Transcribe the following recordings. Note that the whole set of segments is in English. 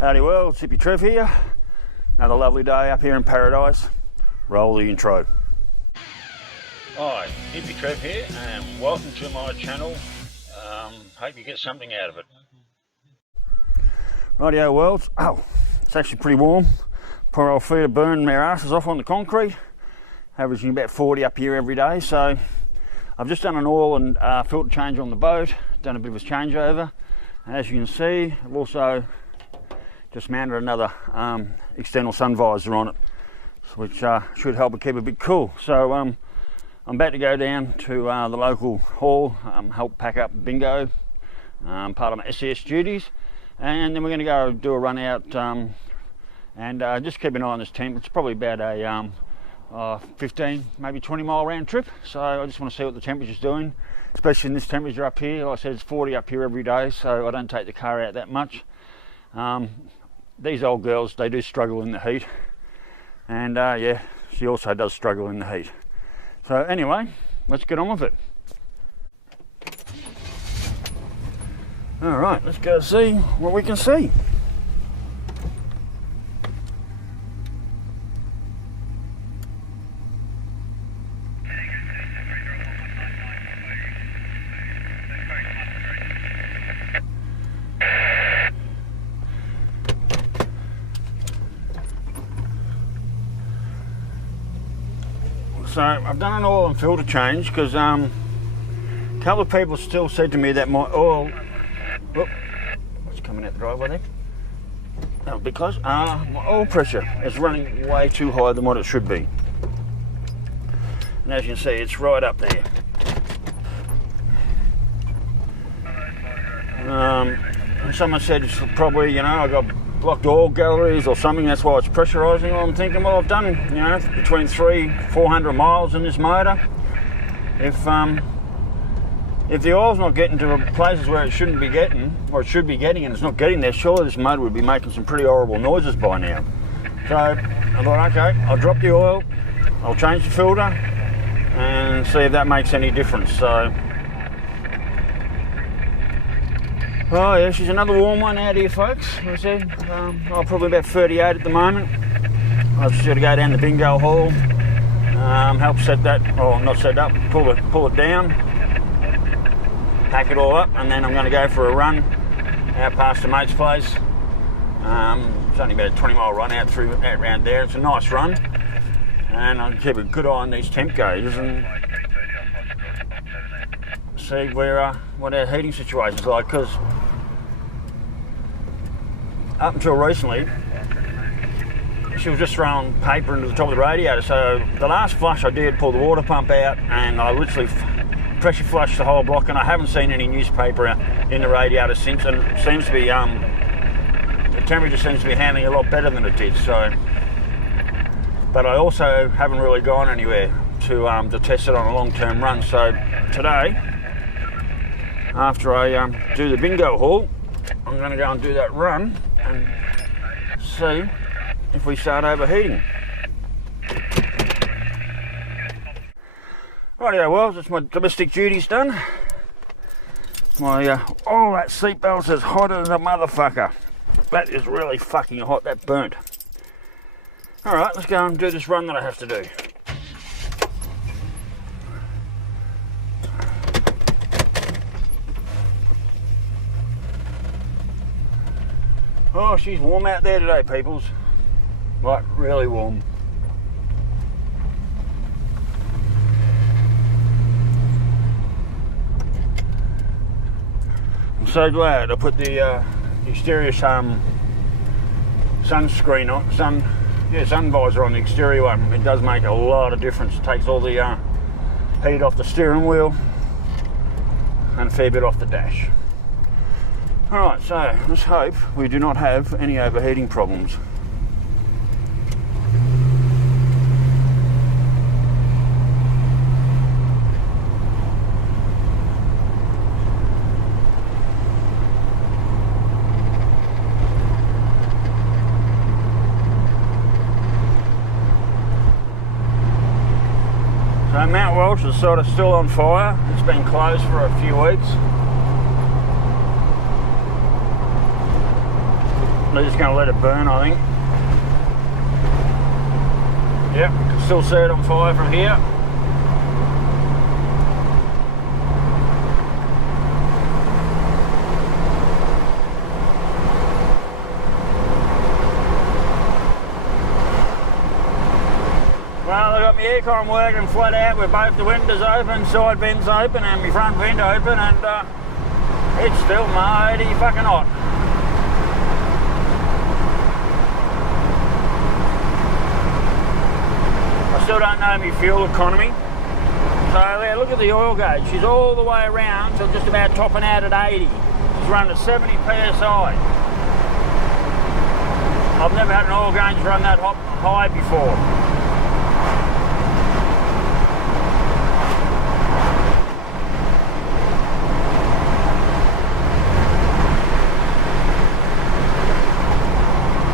Howdy world, it's Hippy Trev here. Another lovely day up here in paradise. Roll the intro. Hi, Hippy Trev here and welcome to my channel. Hope you get something out of it. Rightio world, it's actually pretty warm. Poor old feet are burning their asses off on the concrete. Averaging about 40 up here every day. So I've just done an oil and filter change on the boat. Done a bit of a changeover. And as you can see, I've also just mounted another external sun visor on it, which should help it keep a bit cool. So I'm about to go down to the local hall, help pack up bingo, part of my SES duties, and then we're going to go do a run out and just keep an eye on this temp. It's probably about a 15, maybe 20 mile round trip, so I just want to see what the temperature's doing, especially in this temperature up here. Like I said, it's 40 up here every day, so I don't take the car out that much. These old girls, they do struggle in the heat, and yeah, she also does struggle in the heat. So anyway, let's get on with it. All right, let's go see what we can see. So I've done an oil and filter change because a couple of people still said to me that my oil, what's coming out the driveway there? Oh, because my oil pressure is running way too high than what it should be. And as you can see, it's right up there. And someone said it's probably, you know, I got blocked oil galleries or something, that's why it's pressurising. Well, I'm thinking, well, I've done, you know, between 300-400 miles in this motor. If the oil's not getting to places where it shouldn't be getting, or it should be getting, and it's not getting there, surely this motor would be making some pretty horrible noises by now. So I thought, okay, I'll drop the oil, I'll change the filter, and see if that makes any difference. So, oh yeah, she's another warm one out here, folks. Like I said, probably about 38 at the moment. I've just got to go down the bingo hall, help set that, or not set up, pull it down, pack it all up, and then I'm going to go for a run out past the mate's place. It's only about a 20-mile run out around there. It's a nice run, and I'll keep a good eye on these temp gauges and see what our heating situation's like, because up until recently she was just throwing paper into the top of the radiator. So the last flush I did, pull the water pump out, and I literally pressure flushed the whole block, and I haven't seen any newspaper in the radiator since, and it seems to be the temperature seems to be handling a lot better than it did. So, but I also haven't really gone anywhere to test it on a long-term run. So today, after I do the bingo haul, I'm going to go and do that run and see if we start overheating. Rightio, well, that's my domestic duties done. My oh, that seatbelt's as hot as a motherfucker. That is really fucking hot. That burnt. All right, let's go and do this run that I have to do. Oh, she's warm out there today, peoples. Like, really warm. I'm so glad I put the exterior sunscreen on, sun visor on the exterior one. It does make a lot of difference. It takes all the heat off the steering wheel and a fair bit off the dash. Alright, so let's hope we do not have any overheating problems. So Mount Welsh is sort of still on fire. It's been closed for a few weeks. They're just going to let it burn, I think. Yep, you can still see it on fire from here. Well, I've got my aircon working flat out with both the windows open, side vents open and my front vent open, and it's still mighty fucking hot. I still don't know my fuel economy. So yeah, look at the oil gauge. She's all the way around till just about topping out at 80. She's running at 70 psi. I've never had an oil gauge run that high before.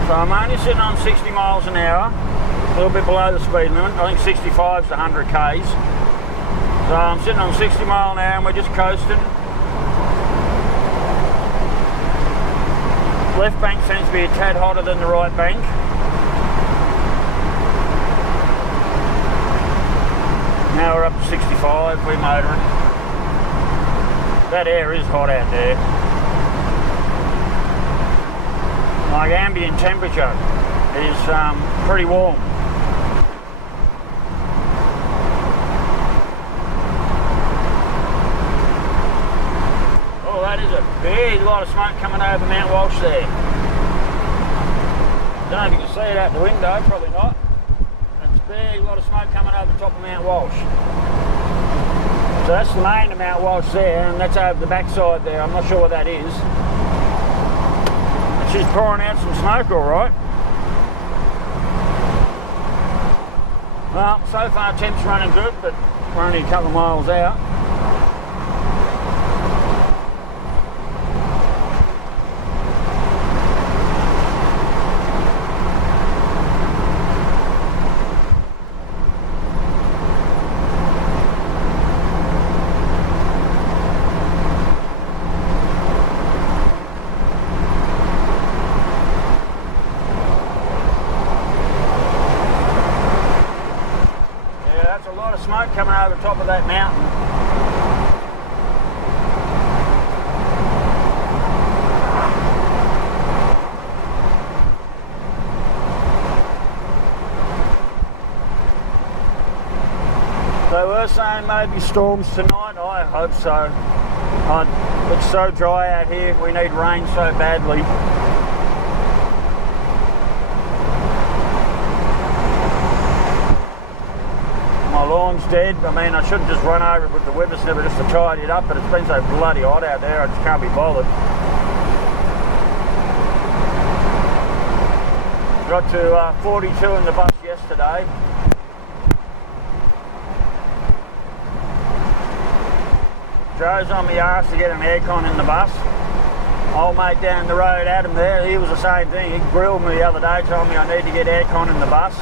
So I'm only sitting on 60 miles an hour, a little bit below the speed limit. I think 65 is 100 k's. So I'm sitting on 60 mile an hour and we're just coasting. Left bank seems to be a tad hotter than the right bank. Now we're up to 65, we're motoring. That air is hot out there. Like ambient temperature is pretty warm. Oh, that is a big lot of smoke coming over Mount Walsh there. Don't know if you can see it out the window, probably not. That's a big lot of smoke coming over the top of Mount Walsh. So that's the main of Mount Walsh there, and that's over the backside there. I'm not sure what that is. She's pouring out some smoke, all right. Well, so far Temp's running good, but we're only a couple of miles out. Smoke coming over the top of that mountain. So we're saying maybe storms tonight. I hope so. It's so dry out here. We need rain so badly. My lawn's dead. I mean, I should just run over it with the whippersnipper just to tidy it up, but it's been so bloody hot out there, I just can't be bothered. Got to 42 in the bus yesterday. Joe's on my arse to get an aircon in the bus. Old mate down the road, Adam there, he was the same thing. He grilled me the other day, told me I need to get aircon in the bus.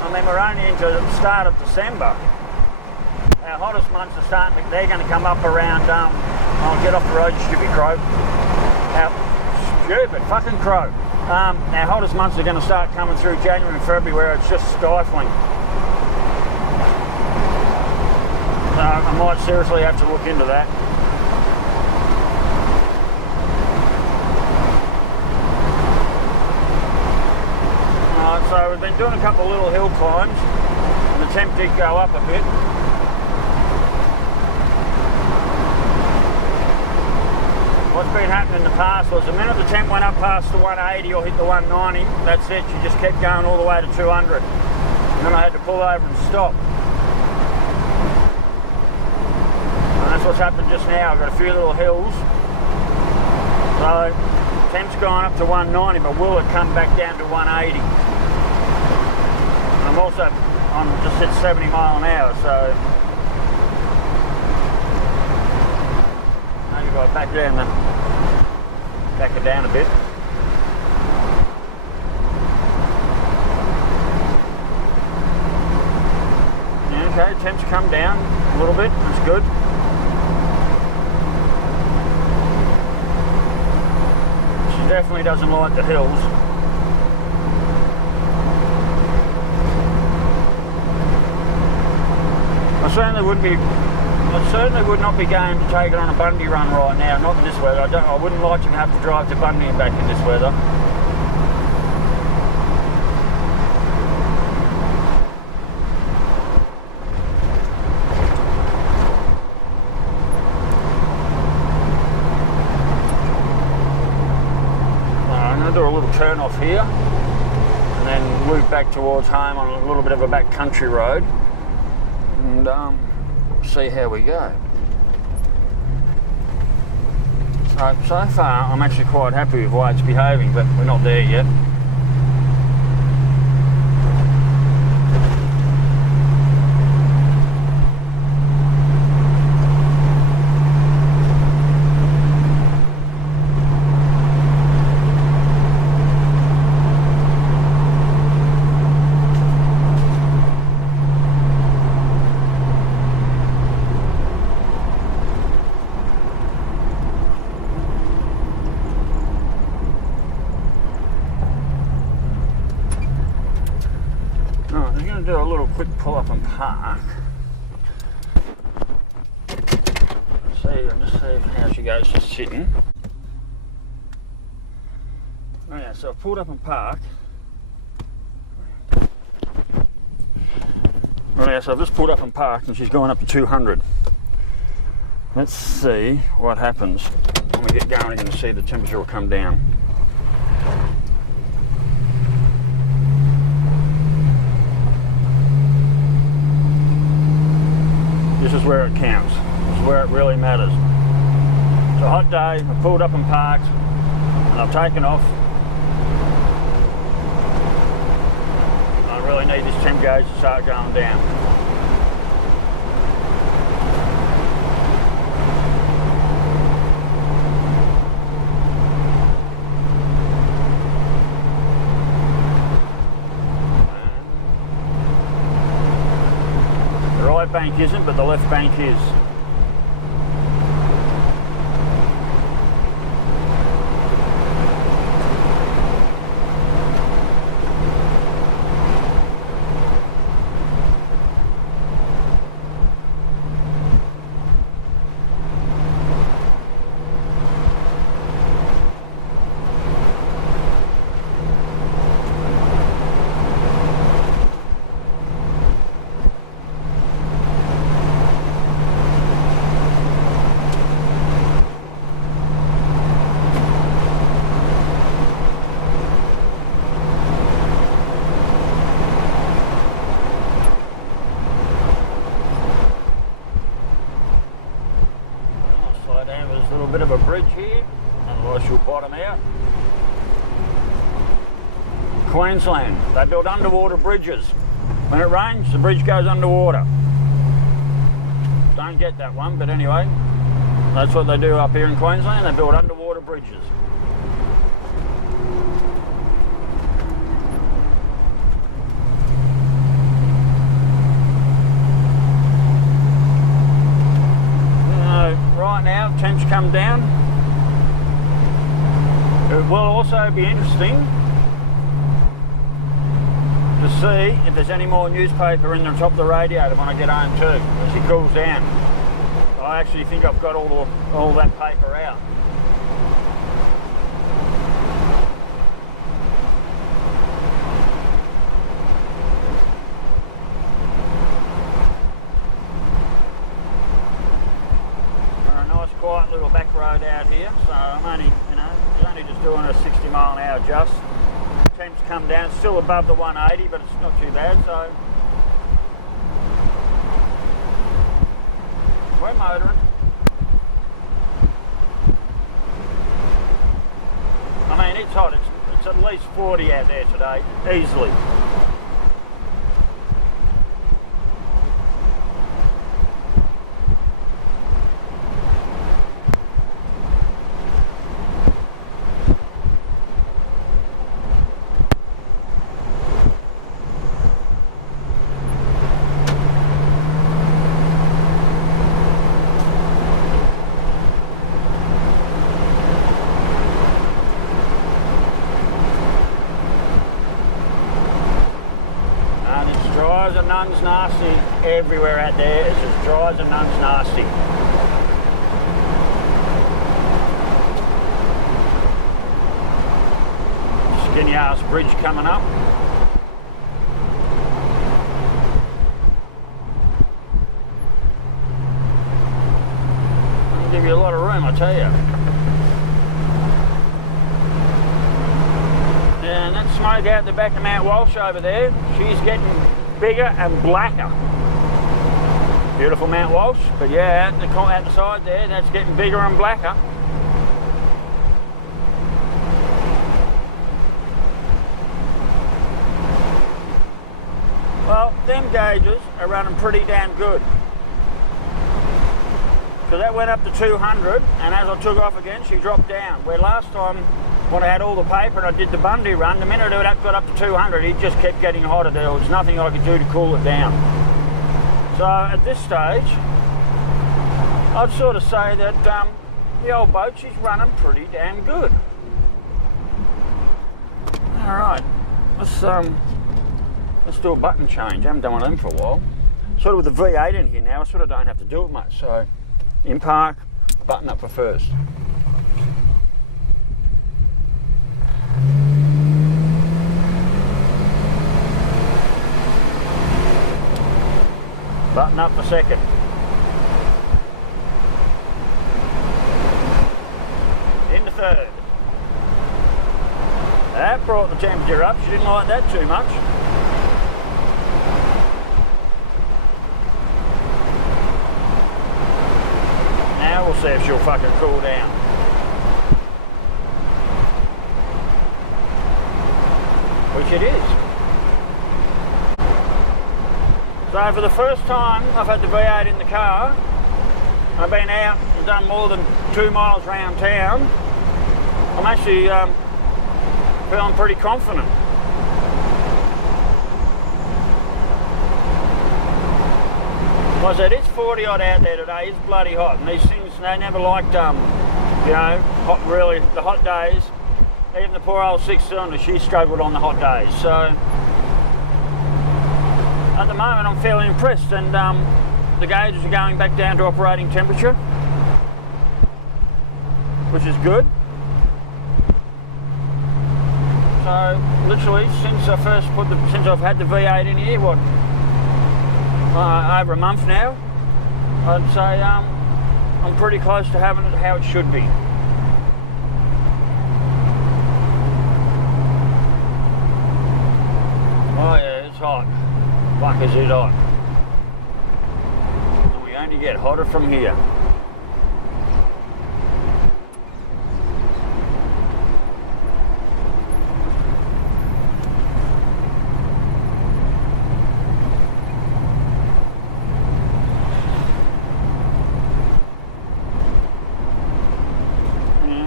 I mean, we're only into the start of December. Our hottest months are starting, they're going to come up around, oh, get off the road, you stupid crow. Our stupid fucking crow. Our hottest months are going to start coming through January and February, where it's just stifling. So I might seriously have to look into that. So we've been doing a couple of little hill climbs, and the temp did go up a bit. What's been happening in the past was the minute the temp went up past the 180 or hit the 190, that's it, you just kept going all the way to 200. And then I had to pull over and stop. And that's what's happened just now. I've got a few little hills. So temp's gone up to 190, but will it come back down to 180? I'm also on just hit 70 mile an hour, so maybe if I back it down a bit. Yeah, okay, temp's come down a little bit, that's good. definitely doesn't like the hills. I certainly would not be going to take it on a Bundy run right now, not in this weather. I wouldn't like to have to drive to Bundy and back in this weather. Do a little turn off here and then move back towards home on a little bit of a back country road and see how we go. So far I'm actually quite happy with the way it's behaving, but we're not there yet. Do a little quick pull up and park. Just see how she goes just sitting. Oh yeah, so I've pulled up and parked. Oh yeah, so I've just pulled up and parked and she's going up to 200. Let's see what happens when we get going. You're going to see the temperature will come down. This is where it counts. This is where it really matters. It's a hot day, I've pulled up and parked, and I've taken off. I really need this temp gauge to start going down. The right bank isn't, but the left bank is. Bit of a bridge here, otherwise you'll bottom out. Queensland, they build underwater bridges. When it rains, the bridge goes underwater. Don't get that one, but anyway, that's what they do up here in Queensland. They build underwater bridges. Right now, temps come down. It will also be interesting to see if there's any more newspaper in the top of the radiator when I get home too, as it cools down. I actually think I've got all that paper out. Quiet little back road out here, so I'm only just doing a 60 mile an hour just. Temps come down, still above the 180, but it's not too bad, so we're motoring. I mean, it's hot, it's at least 40 out there today, easily. nuns nasty everywhere out there. It's as dry as a nuns nasty. Skinny ass bridge coming up. It'll give you a lot of room, I tell you. And that smoke out the back of Mount Walsh over there, she's getting bigger and blacker. Beautiful Mount Walsh, but yeah, out the side there, that's getting bigger and blacker. Well, them gauges are running pretty damn good. So that went up to 200, and as I took off again, she dropped down. Where last time, when I had all the paper and I did the Bundy run, the minute it got up to 200, it just kept getting hotter. There was nothing I could do to cool it down. So at this stage, I'd sort of say that the old boat, she's running pretty damn good. All right, let's do a button change. I haven't done one of them for a while. Sort of with the V8 in here now, I sort of don't have to do it much. So in park, button up for first. Button up for second. Into third. That brought the temperature up. She didn't like that too much. Now we'll see if she'll fucking cool down. Which it is. So for the first time I've had the V8 in the car, I've been out and done more than 2 miles around town, I'm actually feeling pretty confident. Like I said, it's 40 odd out there today, it's bloody hot, and these things, they never liked, you know, hot, really, the hot days. Even the poor old 6-cylinder, she struggled on the hot days. So at the moment I'm fairly impressed, and the gauges are going back down to operating temperature, which is good. So literally since I've had the V8 in here, what, over a month now, I'd say I'm pretty close to having it how it should be. Oh yeah, it's hot. Fuck is it hot. And we only get hotter from here.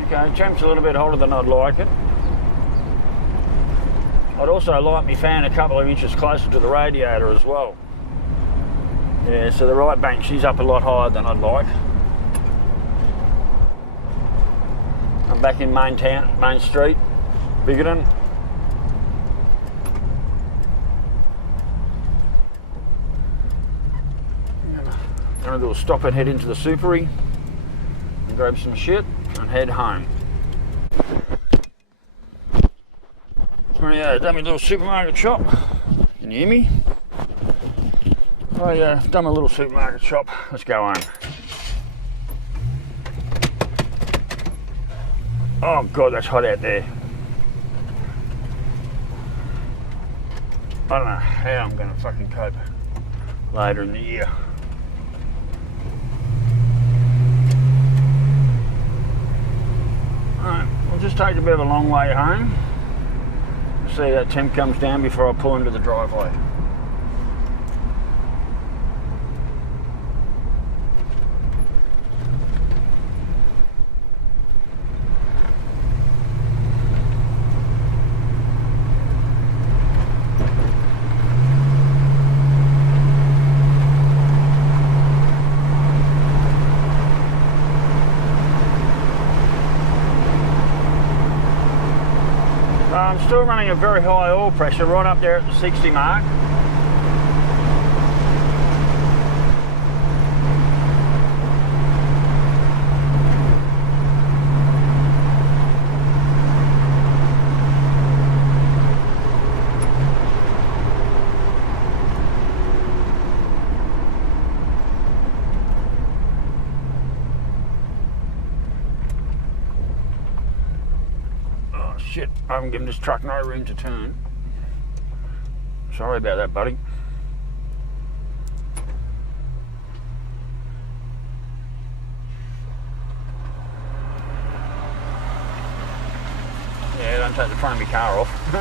Okay, temp's a little bit hotter than I'd like it. I'd also like my fan a couple of inches closer to the radiator as well. Yeah, so the right bank, she's up a lot higher than I'd like. I'm back in Main Street, Biggerton. I'm gonna do a stop and head into the supery and grab some shit and head home. Yeah, done my little supermarket shop. Can you hear me? Oh yeah, done my little supermarket shop. Let's go home. Oh god, that's hot out there. I don't know how I'm gonna fucking cope later in the year. Alright, we'll just take a bit of a long way home. See that temp comes down before I pull into the driveway. I'm still running a very high oil pressure right up there at the 60 mark. shit, I haven't given this truck no room to turn. Sorry about that, buddy. Yeah, don't take the front of my car off.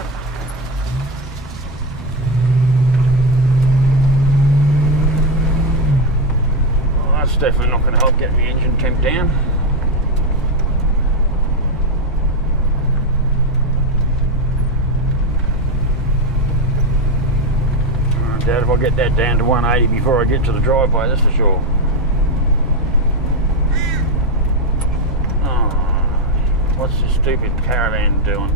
Well, that's definitely not going to help get the engine temp down. I doubt if I'll get that down to 180 before I get to the driveway, that's for sure. What's this stupid caravan doing?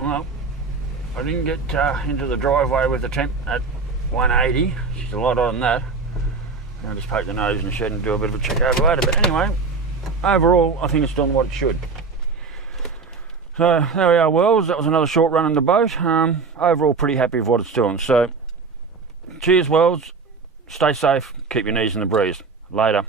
Well, I didn't get into the driveway with the temp at 180. She's a lot on that. I'll just poke the nose in the shed and do a bit of a check over later. But anyway, overall, I think it's done what it should. So there we are, Wells. That was another short run in the boat. Overall, pretty happy with what it's doing. So cheers, Wells. Stay safe. Keep your knees in the breeze. Later.